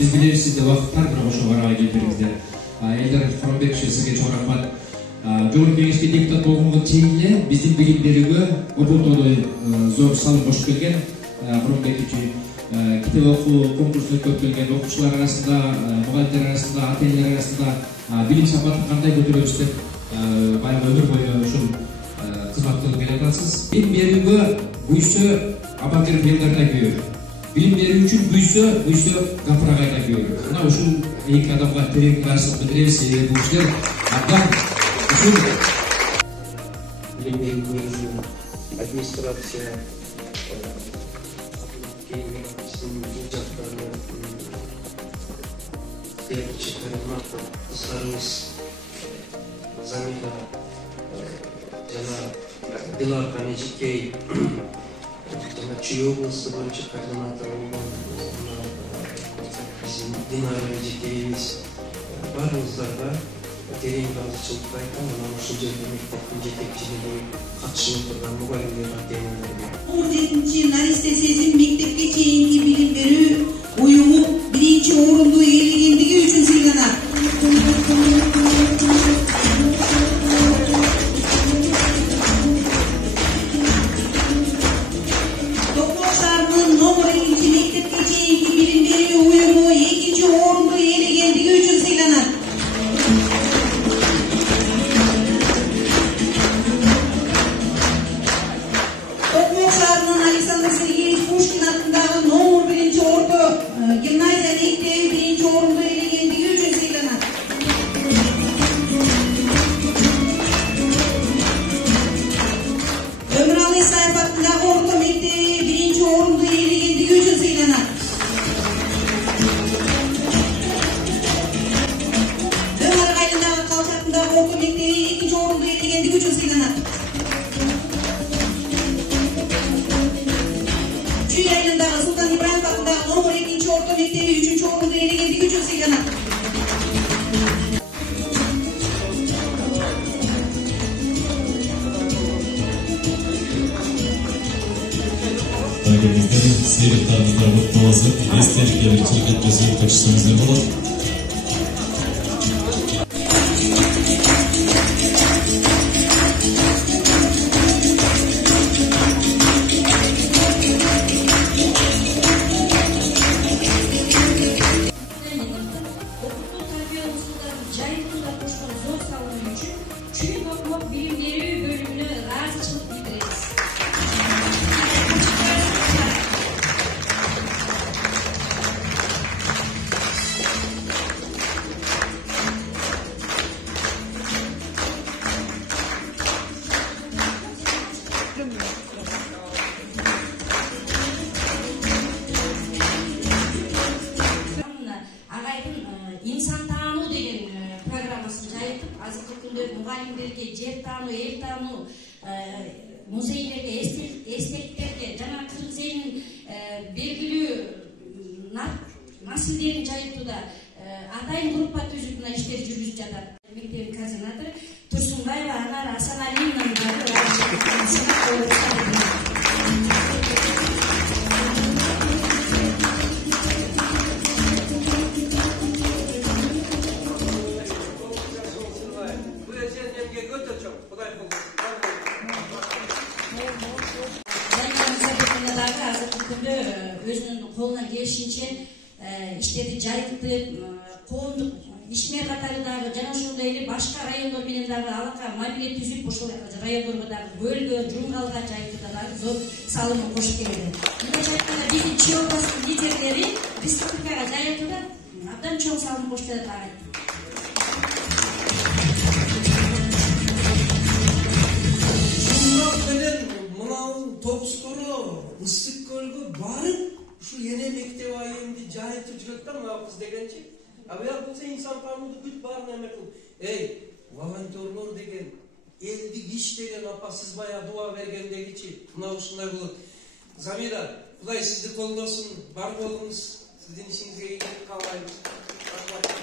Biz biliriz sizde vakıtlar bir hoşa var geldiğinizde. Elder Құрымбек sizge çok rahmat. Жогорку Кеңешке депутат болгонго чейин эле биздин билим берүүгө ОБОТОдо зор салым кошуп келген. Құрымбек үчүн китеп окуу конкурсуна өткөрүп келген окуучулар арасында, мугалимдер арасында, ата-энелер арасында билим сапатын кандай көтөрөбүз деп баягы өмүр бою ушул кызмат кылып келатасыз. Билим берүүгө буйсо Абакиров Элдарда күйөр. Билим берүү үчүн буйсо Гапырагайда күйөр. Мына ушул эки адамга терең каршылык билдиребиз. Себеби бул кишилер абдан билим берүү администрация кыздарыбыз Замира жана Дилар Канежикей жана Чүй областы боюнча координатор болгон биздин Динара Эжекейибиз баарыбыздарга терең ыраазычылык айтам. Мына ушул жерде мектептин жетекчилиги катышып турган мугалимдер ата-энелерге. 17-ci Narisте Sezim мектепке чейинки билим берүү уюму 1-орунду ээлегендиги үчүн сыйланат. Токмок шаарынын номер 2 мектепке чейинки билим берүү уюму 2-орунду ээлегендиги үчүн сыйланат. Александр Сергеевич Пушкин атындагы номер 1-орто гимназия мектеби 1-орунду ээлегендиги үчүн сыйланат. Өмүралы Исаев атындагы орто мектеби 1-орунду ээлегендиги үчүн сыйланат. Дөңөр айылындагы Калч атындагы орто мектеби 2-орунду ээлегендиги үчүн сыйланат. Чүй айылындагы Султан Ибраев атындагы номер 2-орто мектеби 3-орунду ээлегендиги үчүн сыйланат. Агенттер сыйлыктарыңыздар куту болсун. Эстеликке чыгып жасап көрсөтсөңүздөр болот. Билим берүү бөлүмүнө ыраазычылык билдиребиз. Агайдын инсан таануу деген программасын жайытып, азыркы күндө мугалимдерге жер таануу, эл таануу, музейлерге, эстеликтерге жана кыргыз элинин белгилүү маселелерин жайытууда атайын группа түзүп мына иштер жүргүзүп жатат. Мектептин координатору Турсунбаева Анар Асаналиевнин өзүнүн колуна келишинче иштерди жайыптып, коомдук ишмер катары дагы жана ошондой эле башка райондор менен дагы алака мобиле түзүп, ошол райондорго дагы Көлгө, Жумгалга жайыптыда дагы зор салымын кошуп келди. Мындайча айтканда биздин Чүй областынын лидерлери республикага жайытууда абдан чоң салым кошуп жатат. Топскоро, Ысык көлгө барып, ушул эне мектеп айымды жайытып жүрөт да мына кыз дегенчи. Абыяк болсо инсан таанууду бүт баарын эме кылып. Волонтерлор деген, элди иштеген апа сиз баягы дуа бергендегичи, мына ушундай болот. Замира, Кудай сизди колдосун, бар болуңуз, сиздин ишиңизге ийгилик каалайбыз.